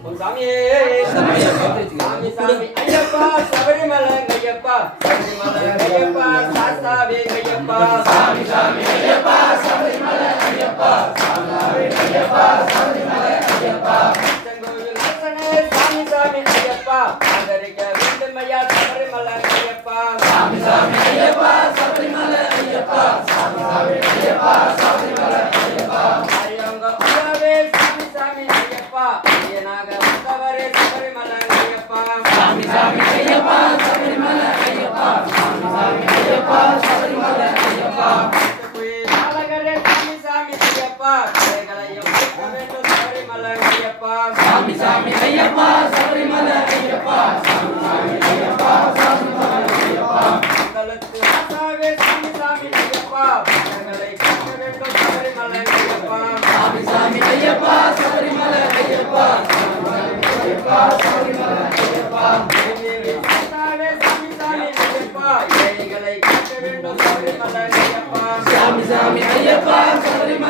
சாமியே சாமி சாமி ஐயப்பா சபரிமலை ஐயப்பா சபரிமலை ஐயப்பா சாஸ்தாவே ஐயப்பா சாமி சாமி ஐயப்பா சபரிமலை ஐயப்பா சாஸ்தாவே ஐயப்பா சபரிமலை ஐயப்பா செங்கோயில் அரசனே சாமி சாமி ஐயப்பா ஆதரிக்க வேண்டும் ஐயா சபரிமலை ஐயப்பா சாமி சாமி ஐயப்பா சபரிமலை ஐயப்பா சாமி சாமி ஐயப்பா சபரிமலை ஐயப்பா ஐயங்க உறவே சாமி சாமி ஐயப்பா ஐயனாக வந்தவரே சபரிமலை ஐயப்பா சாமி சாமி ஐயப்பா சபரிமலை ஐயப்பா சாமி சாமி ஐயப்பா சபரிமலை ஐயப்பா நாளகரே சாமி சாமி ஐயப்பா கலைகளையும் கேட்க வேண்டும் சபரிமலை ஐயப்பா சாமி சாமி ஐயப்பா சபரிமலை ஐயப்பா சாமி சாமி ஐயப்பா சபரிமலை ஐயப்பா மங்களத்து ஆசாவே சாமி சாமி ஐயப்பா கலைகளை கேட்க வேண்டும் சபரிமலை ஐயப்பா சாமி சாமி ஐயப்பா சபரிமலை ஐயப்பா சபரிமலை ஐயப்பா சாமி சாமி ஐயப்பா ஏழைகளை கேட்க வேண்டும் சபரிமலை ஐயப்பா சாமி சாமி ஐயப்பா சபரிமலை